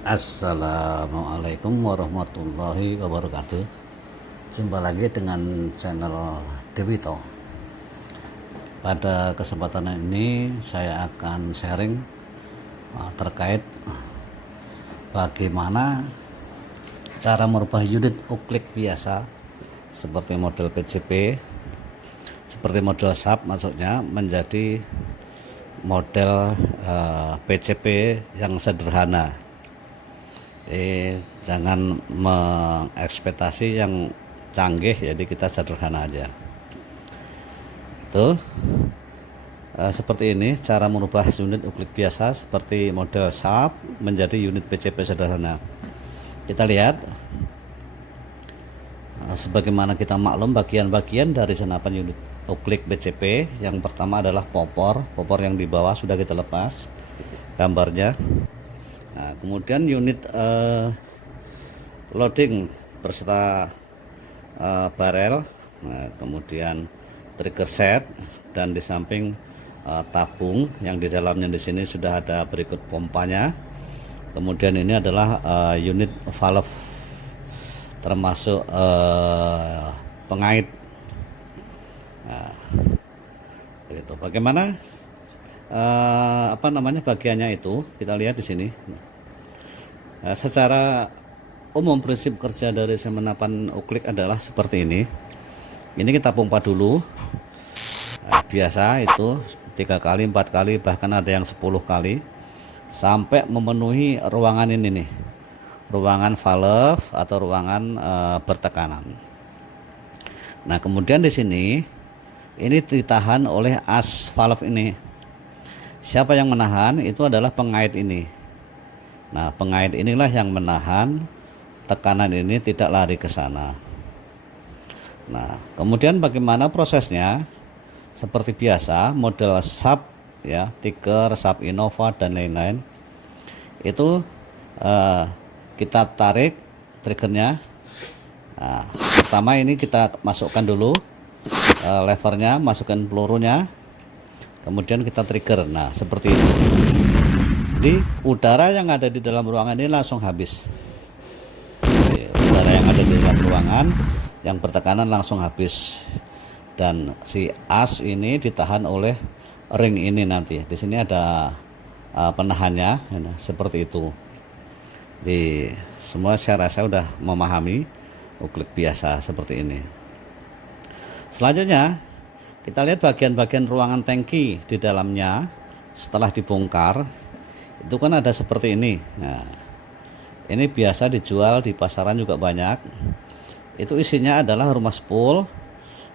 Assalamualaikum warahmatullahi wabarakatuh. Jumpa lagi dengan channel Dewito. Pada kesempatan ini saya akan sharing terkait bagaimana cara merubah unit uklik biasa seperti model PCP, seperti model sub maksudnya, menjadi model PCP yang sederhana. Jangan mengekspektasi yang canggih, jadi kita sederhana aja. Itu seperti ini cara merubah unit uklik biasa seperti model sub menjadi unit PCP sederhana. Kita lihat sebagaimana kita maklum bagian-bagian dari senapan unit uklik PCP. Yang pertama adalah popor yang di bawah sudah kita lepas gambarnya. Nah, kemudian unit loading berserta barel, nah, kemudian trigger set, dan di samping tabung yang di dalamnya di sini sudah ada berikut pompanya. Kemudian ini adalah unit valve termasuk pengait. Nah, begitu. Bagaimana bagiannya itu kita lihat di sini. Secara umum prinsip kerja dari senapan uklik adalah seperti ini. Ini kita pompa dulu. Biasa itu 3 kali, 4 kali, bahkan ada yang 10 kali sampai memenuhi ruangan ini nih, ruangan valve atau ruangan bertekanan. Nah, kemudian di sini ini ditahan oleh as valve ini. Siapa yang menahan? Itu adalah pengait ini. Nah, pengait inilah yang menahan tekanan ini tidak lari ke sana. Nah, kemudian bagaimana prosesnya? Seperti biasa, model sub ya, Tiger, sub Innova dan lain-lain. Itu kita tarik triggernya. Nah, pertama ini kita masukkan dulu levernya, masukkan pelurunya. Kemudian kita trigger. Nah, seperti itu. Jadi udara yang ada di dalam ruangan ini langsung habis. Jadi, udara yang ada di dalam ruangan yang bertekanan langsung habis. Dan si as ini ditahan oleh ring ini nanti. Di sini ada penahannya, nah, seperti itu. Jadi semua saya rasa sudah memahami uklik biasa seperti ini. Selanjutnya kita lihat bagian-bagian ruangan tangki di dalamnya. Setelah dibongkar itu kan ada seperti ini. Nah, ini biasa dijual di pasaran juga banyak. Itu isinya adalah rumah spool,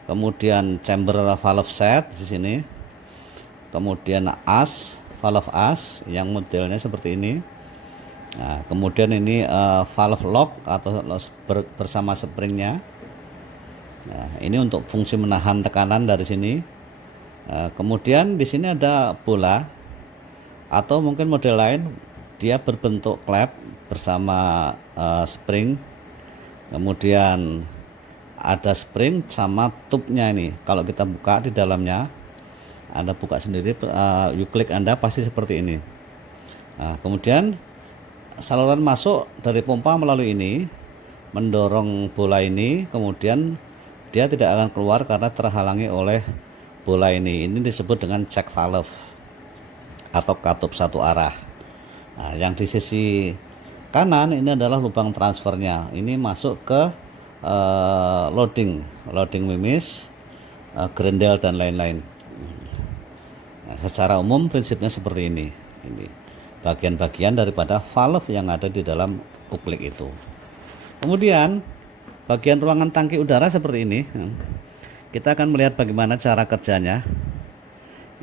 kemudian chamber valve set di sini, kemudian as, valve as yang modelnya seperti ini. Nah, kemudian ini valve lock atau bersama springnya. Nah, ini untuk fungsi menahan tekanan dari sini. Kemudian di sini ada bola, atau mungkin model lain dia berbentuk klep bersama spring. Kemudian ada spring sama tubnya ini. Kalau kita buka di dalamnya, Anda buka sendiri, uklik Anda pasti seperti ini. Nah, kemudian saluran masuk dari pompa melalui ini mendorong bola ini, kemudian dia tidak akan keluar karena terhalangi oleh bola ini. Ini disebut dengan check valve atau katup satu arah. Nah, yang di sisi kanan ini adalah lubang transfernya. Ini masuk ke loading mimis, grendel dan lain-lain. Nah, secara umum prinsipnya seperti ini. Ini bagian-bagian daripada valve yang ada di dalam uklik itu. Kemudian bagian ruangan tangki udara seperti ini. Kita akan melihat bagaimana cara kerjanya.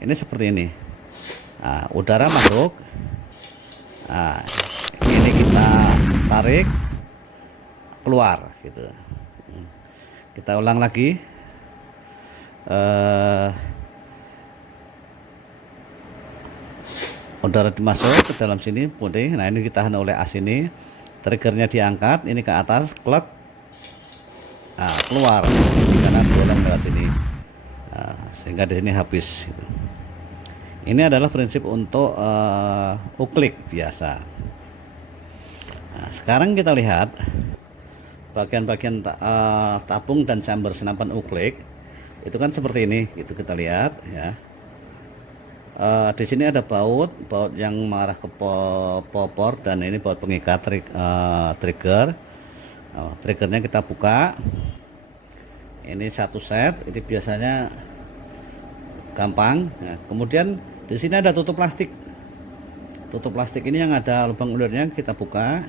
Ini seperti ini. Nah, udara masuk. Nah, ini kita tarik keluar gitu. Kita ulang lagi. Udara dimasuk ke dalam sini putih. Nah, ini ditahan oleh as ini. Triggernya diangkat, ini ke atas, klek. Nah, keluar. Ini karena bolong lewat sini. Nah, sehingga di sini habis gitu. Ini adalah prinsip untuk uklik biasa. Nah, sekarang kita lihat bagian-bagian tabung dan chamber senapan uklik itu kan seperti ini, itu kita lihat ya. Di sini ada baut yang mengarah ke popor, dan ini baut pengikat trigger. Triggernya kita buka. Ini satu set, ini biasanya gampang. Nah, kemudian di sini ada tutup plastik. Tutup plastik ini yang ada lubang ulurnya kita buka.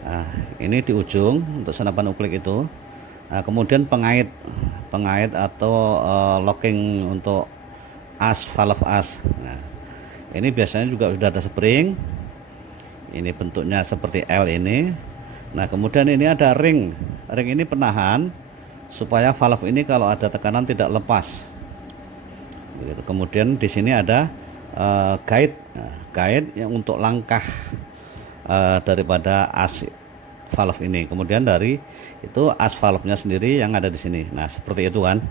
Nah, ini di ujung untuk senapan uklik itu. Nah, kemudian pengait atau locking untuk as, valve as. Nah, ini biasanya juga sudah ada spring. Ini bentuknya seperti L ini. Nah, kemudian ini ada ring. Ring ini penahan supaya valve ini kalau ada tekanan tidak lepas. Begitu. Kemudian di sini ada guide. Nah, guide yang untuk langkah daripada as valve ini. Kemudian dari itu as valve-nya sendiri yang ada di sini. Nah, seperti itu kan.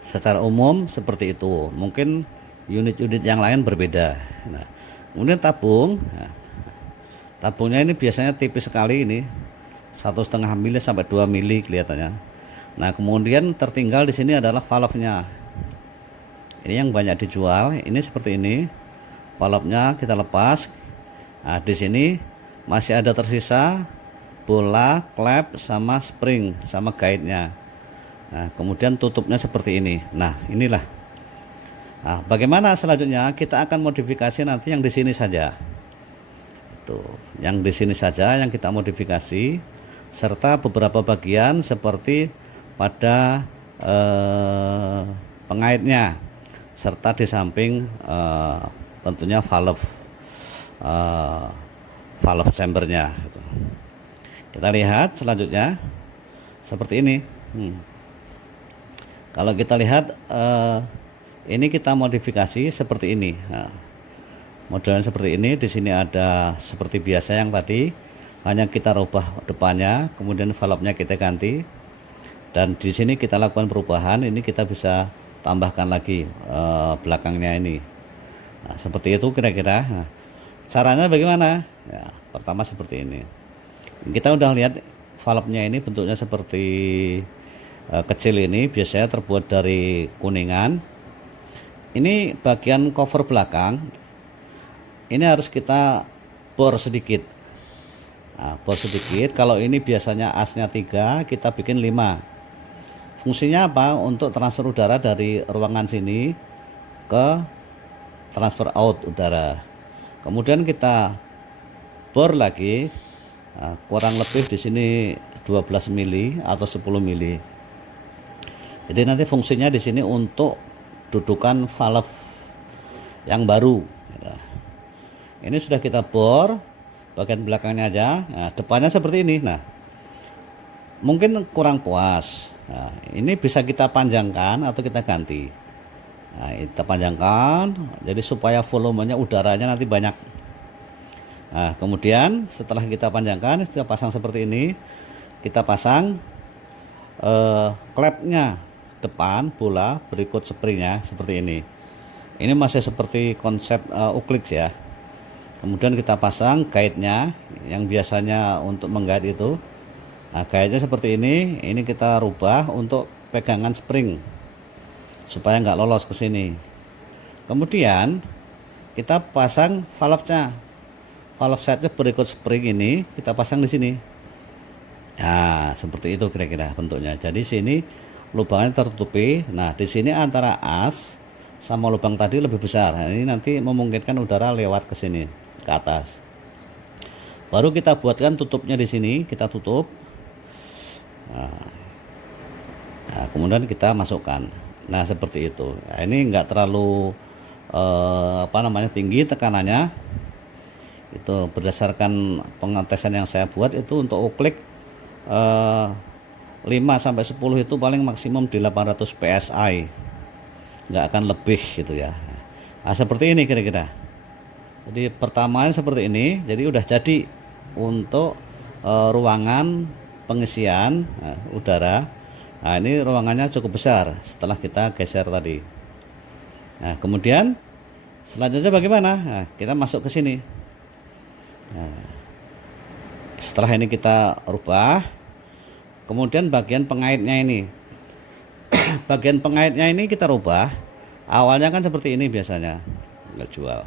Secara umum seperti itu. Mungkin unit-unit yang lain berbeda. Nah, kemudian tabung. Nah, tabungnya ini biasanya tipis sekali ini, 1,5 mili sampai 2 mili kelihatannya. Nah, kemudian tertinggal di sini adalah valve-nya. Ini yang banyak dijual. Ini seperti ini. Valve-nya kita lepas. Nah, di sini masih ada tersisa bola, klep, sama spring, sama guide-nya. Nah, kemudian tutupnya seperti ini. Nah, inilah. Nah, bagaimana selanjutnya? Kita akan modifikasi nanti yang di sini saja. Itu, yang di sini saja yang kita modifikasi, serta beberapa bagian seperti pada pengaitnya, serta di samping tentunya valve chambernya. Gitu. Kita lihat selanjutnya seperti ini. Kalau kita lihat ini kita modifikasi seperti ini. Nah, modelnya seperti ini. Di sini ada seperti biasa yang tadi, hanya kita rubah depannya, kemudian valve-nya kita ganti. Dan di sini kita lakukan perubahan. Ini kita bisa tambahkan lagi belakangnya ini. Nah, seperti itu kira-kira. Nah, caranya bagaimana? Ya, pertama seperti ini. Kita udah lihat valve-nya ini bentuknya seperti kecil ini, biasanya terbuat dari kuningan. Ini bagian cover belakang. Ini harus kita bor sedikit. Nah, bor sedikit. Kalau ini biasanya asnya 3, kita bikin 5. Fungsinya apa? Untuk transfer udara dari ruangan sini ke transfer out udara. Kemudian kita bor lagi. Nah, kurang lebih di sini 12 mili atau 10 mili. Jadi nanti fungsinya di sini untuk dudukan valve yang baru. Ini sudah kita bor bagian belakangnya aja. Nah, depannya seperti ini. Nah, mungkin kurang puas. Nah, ini bisa kita panjangkan atau kita ganti. Nah, kita panjangkan jadi supaya volumenya udaranya nanti banyak. Nah, kemudian setelah kita panjangkan, kita pasang seperti ini. Kita pasang klepnya depan bola, berikut springnya seperti ini. Ini masih seperti konsep uklik ya. Kemudian kita pasang guide-nya yang biasanya untuk menggait itu. Nah, guide-nya seperti ini. Ini kita rubah untuk pegangan spring supaya nggak lolos ke sini. Kemudian kita pasang valve-nya. Valve setnya berikut spring ini kita pasang di sini. Nah, seperti itu kira-kira bentuknya. Jadi sini lubangnya tertutupi. Nah, di sini antara as sama lubang tadi lebih besar. Nah, ini nanti memungkinkan udara lewat ke sini, ke atas. Baru kita buatkan tutupnya di sini, kita tutup. Nah, kemudian kita masukkan. Nah, seperti itu. Nah, ini enggak terlalu tinggi tekanannya. Itu berdasarkan pengetesan yang saya buat itu untuk uklik 5 sampai 10 itu paling maksimum di 800 PSI. Nggak akan lebih gitu ya. Nah, seperti ini kira-kira. Jadi pertamanya seperti ini. Jadi udah jadi untuk ruangan pengisian udara. Nah, ini ruangannya cukup besar setelah kita geser tadi. Nah, kemudian selanjutnya bagaimana? Nah, kita masuk ke sini. Nah, setelah ini kita rubah, kemudian bagian pengaitnya ini bagian pengaitnya ini kita rubah. Awalnya kan seperti ini biasanya nggak jual.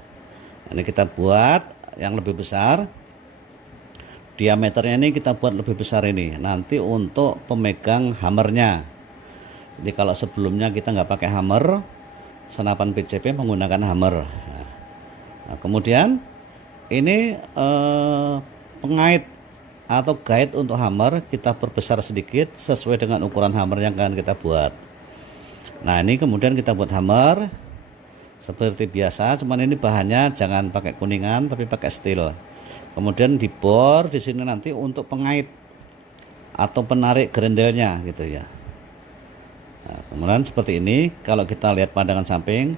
Ini kita buat yang lebih besar, diameternya ini kita buat lebih besar ini nanti untuk pemegang hammernya. Jadi kalau sebelumnya kita nggak pakai hammer, senapan PCP menggunakan hammer. Nah, kemudian ini pengait atau guide untuk hammer kita perbesar sedikit sesuai dengan ukuran hammer yang akan kita buat. Nah, ini kemudian kita buat hammer seperti biasa, cuman ini bahannya jangan pakai kuningan tapi pakai steel. Kemudian dibor di sini nanti untuk pengait atau penarik grendelnya gitu ya. Nah, kemudian seperti ini kalau kita lihat pandangan samping.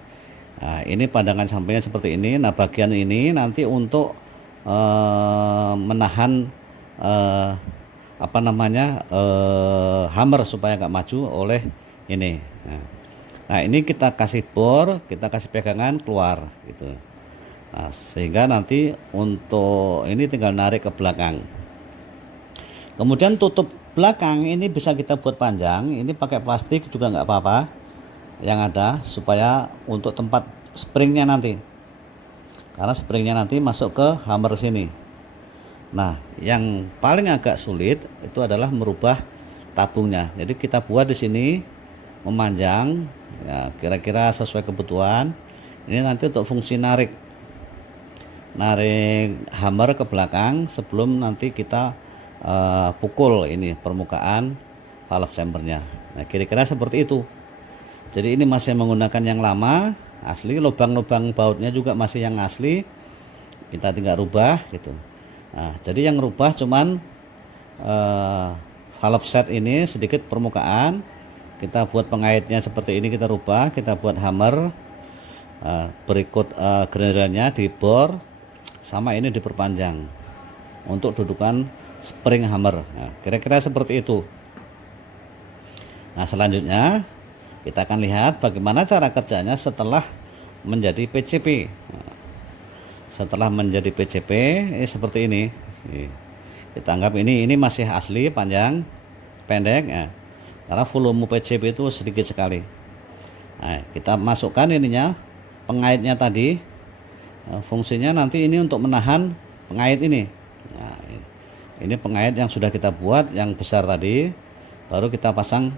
Nah, ini pandangan sampingnya seperti ini. Nah, bagian ini nanti untuk menahan hammer supaya nggak maju oleh ini. Nah, ini kita kasih bor, kita kasih pegangan keluar gitu. Nah, sehingga nanti untuk ini tinggal narik ke belakang. Kemudian tutup belakang ini bisa kita buat panjang. Ini pakai plastik juga nggak apa-apa yang ada, supaya untuk tempat springnya nanti, karena springnya nanti masuk ke hammer sini. Nah, yang paling agak sulit itu adalah merubah tabungnya. Jadi kita buat di sini memanjang ya, kira-kira sesuai kebutuhan. Ini nanti untuk fungsi narik hammer ke belakang sebelum nanti kita pukul ini permukaan valve chambernya. Nah, kira-kira seperti itu. Jadi ini masih menggunakan yang lama asli, lubang-lubang bautnya juga masih yang asli, kita tinggal rubah gitu. Nah, jadi yang rubah cuman valve set ini sedikit permukaan, kita buat pengaitnya seperti ini, kita rubah, kita buat hammer, berikut grendelnya dibor, sama ini diperpanjang untuk dudukan spring hammer. Nah, kira-kira seperti itu. Nah, selanjutnya kita akan lihat bagaimana cara kerjanya setelah menjadi PCP. Nah, setelah menjadi PCP seperti ini. Kita anggap ini masih asli, panjang, pendek ya. Karena volume PCP itu sedikit sekali. Nah, kita masukkan ininya, pengaitnya tadi. Nah, fungsinya nanti ini untuk menahan pengait ini. Nah, ini pengait yang sudah kita buat yang besar tadi, baru kita pasang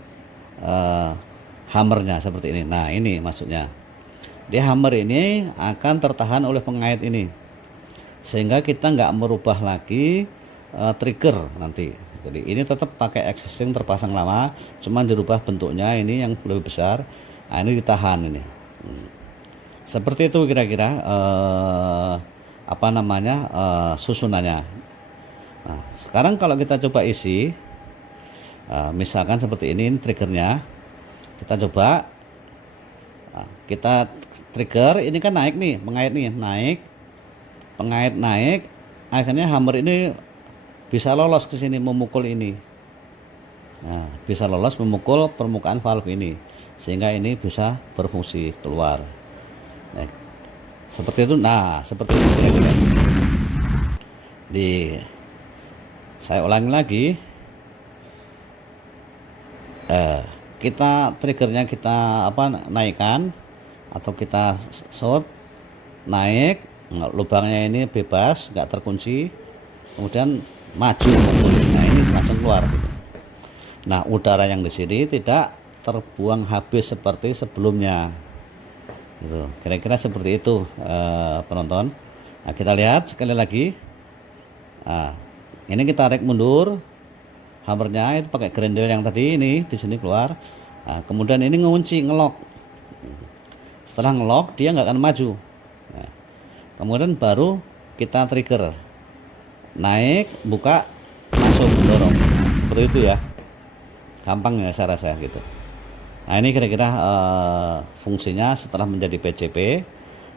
hammernya seperti ini. Nah, ini maksudnya di hammer ini akan tertahan oleh pengait ini, sehingga kita nggak merubah lagi trigger nanti. Jadi ini tetap pakai existing terpasang lama, cuman dirubah bentuknya ini yang lebih besar. Nah, ini ditahan ini. Seperti itu kira-kira susunannya. Nah, sekarang kalau kita coba isi, misalkan seperti ini triggernya, kita coba, kita trigger ini kan naik nih, pengait nih naik, pengait naik, akhirnya hammer ini bisa lolos ke sini memukul ini. Nah, bisa lolos memukul permukaan valve ini, sehingga ini bisa berfungsi keluar. Nah, seperti itu. Nah, seperti itu kira-kira. Saya ulangi lagi. Kita triggernya kita naikkan atau kita short, naik, lubangnya ini bebas, nggak terkunci, kemudian maju memukul. Nah, ini langsung keluar gitu. Nah, udara yang di sini tidak terbuang habis seperti sebelumnya gitu. Kira-kira seperti itu penonton. Nah, kita lihat sekali lagi. Nah, ini kita tarik mundur hammernya, itu pakai grendel yang tadi ini di sini keluar. Nah, kemudian ini ngunci, ngelok. Setelah ngelok dia nggak akan maju. Nah, kemudian baru kita trigger, naik, buka, masuk, dorong. Nah, seperti itu ya, gampang ya saya rasa gitu. Nah, ini kira-kira fungsinya setelah menjadi PCP.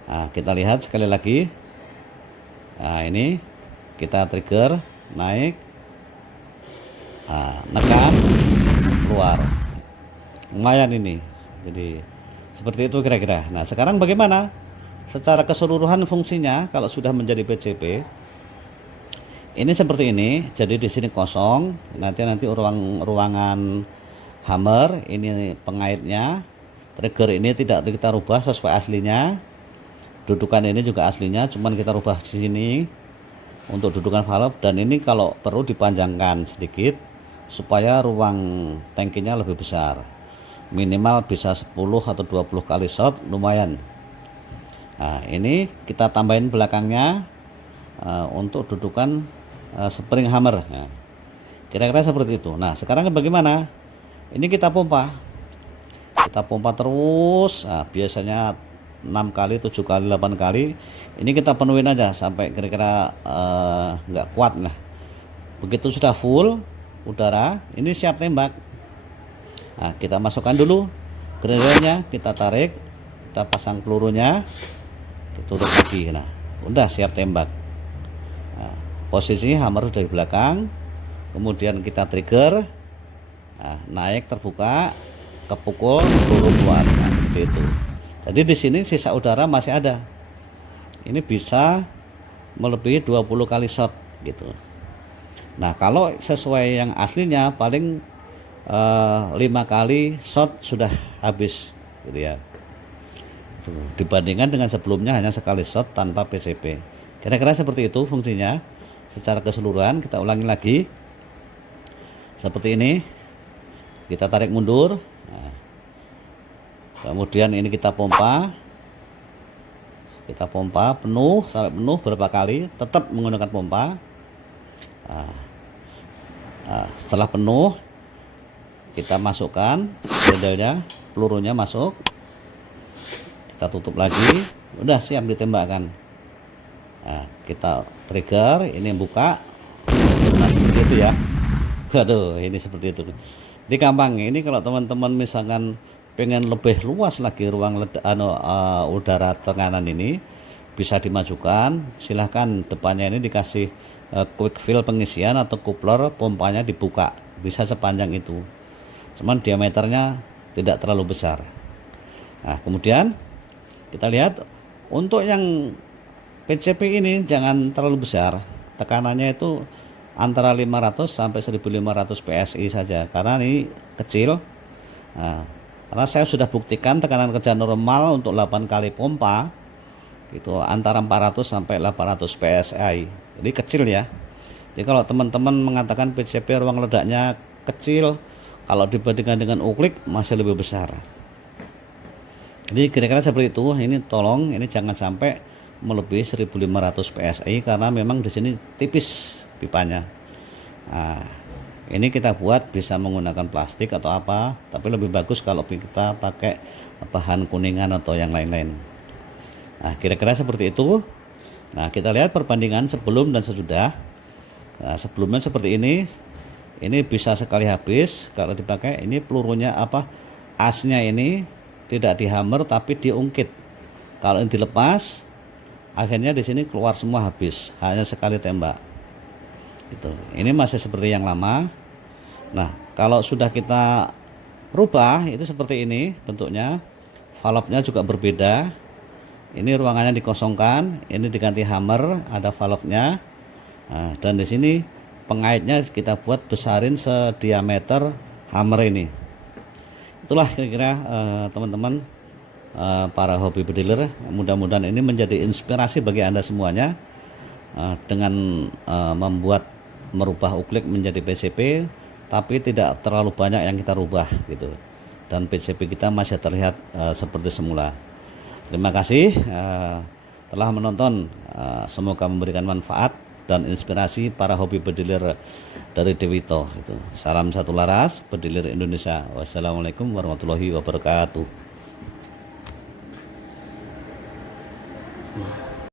Nah, kita lihat sekali lagi. Nah, ini kita trigger, naik, nekan, keluar. Lumayan ini. Jadi seperti itu kira-kira. Nah, sekarang bagaimana secara keseluruhan fungsinya kalau sudah menjadi PCP? Ini seperti ini, jadi di sini kosong, nanti ruangan hammer, ini pengaitnya, trigger ini tidak kita rubah sesuai aslinya, dudukan ini juga aslinya, cuman kita rubah di sini untuk dudukan valve, dan ini kalau perlu dipanjangkan sedikit supaya ruang tangkinya lebih besar, minimal bisa 10 atau 20 kali shot, lumayan. Nah, ini kita tambahin belakangnya untuk dudukan spring hammer. Nah, kira-kira seperti itu. Nah, sekarang bagaimana? Ini kita pompa terus. Nah, biasanya 6 kali, 7 kali, 8 kali. Ini kita penuhin aja sampai kira-kira nggak kuat lah. Begitu sudah full udara, ini siap tembak. Nah, kita masukkan dulu grendelnya, kita tarik, kita pasang pelurunya, kita tutup lagi. Nah, udah siap tembak. Nah, posisi hammer dari belakang, kemudian kita trigger, nah, naik terbuka, kepukul, peluru keluar. Nah, seperti itu. Jadi di sini sisa udara masih ada. Ini bisa melebihi 20 kali shot gitu. Nah, kalau sesuai yang aslinya paling 5 kali shot sudah habis gitu ya. Dibandingkan dengan sebelumnya hanya sekali shot tanpa PCP. Kira-kira seperti itu fungsinya secara keseluruhan. Kita ulangi lagi seperti ini, kita tarik mundur. Nah, kemudian ini kita pompa penuh sampai penuh berapa kali, tetap menggunakan pompa. Setelah penuh kita masukkan grendelnya, pelurunya masuk, kita tutup lagi, udah siap ditembakkan. Nah, kita trigger, ini buka, nah seperti itu ya. Waduh, ini seperti itu. Jadi gampang. Ini kalau teman-teman misalkan pengen lebih luas lagi ruang udara tekanan ini, bisa dimajukan. Silahkan depannya ini dikasih quick fill pengisian atau coupler, pompanya dibuka, bisa sepanjang itu. Cuman diameternya tidak terlalu besar. Nah, kemudian kita lihat untuk yang PCP ini jangan terlalu besar, tekanannya itu antara 500 sampai 1500 PSI saja, karena ini kecil. Nah, karena saya sudah buktikan tekanan kerja normal untuk 8 kali pompa itu antara 400 sampai 800 PSI, jadi kecil ya. Jadi kalau teman-teman mengatakan PCP ruang ledaknya kecil, kalau dibandingkan dengan uklik masih lebih besar. Jadi kira-kira seperti itu. Ini tolong, ini jangan sampai melebihi 1500 PSI karena memang di sini tipis pipanya. Nah, ini kita buat bisa menggunakan plastik atau apa, tapi lebih bagus kalau kita pakai bahan kuningan atau yang lain-lain. Nah, kira-kira seperti itu. Nah, kita lihat perbandingan sebelum dan sesudah. Nah, sebelumnya seperti ini bisa sekali habis kalau dipakai. Ini pelurunya asnya ini tidak dihammer tapi diungkit. Kalau ini dilepas, akhirnya di sini keluar semua habis, hanya sekali tembak. Itu. Ini masih seperti yang lama. Nah, kalau sudah kita rubah itu seperti ini bentuknya. Valve-nya juga berbeda. Ini ruangannya dikosongkan, ini diganti hammer, ada valve-nya. Nah, dan di sini pengaitnya kita buat besarin sediameter hammer ini. Itulah kira-kira teman-teman para hobi bediler, mudah-mudahan ini menjadi inspirasi bagi Anda semuanya dengan merubah uklik menjadi PCP, tapi tidak terlalu banyak yang kita rubah gitu, dan PCP kita masih terlihat seperti semula. Terima kasih telah menonton, semoga memberikan manfaat dan inspirasi para hobi bediler dari Dewito. Salam satu laras, bediler Indonesia. Wassalamualaikum warahmatullahi wabarakatuh.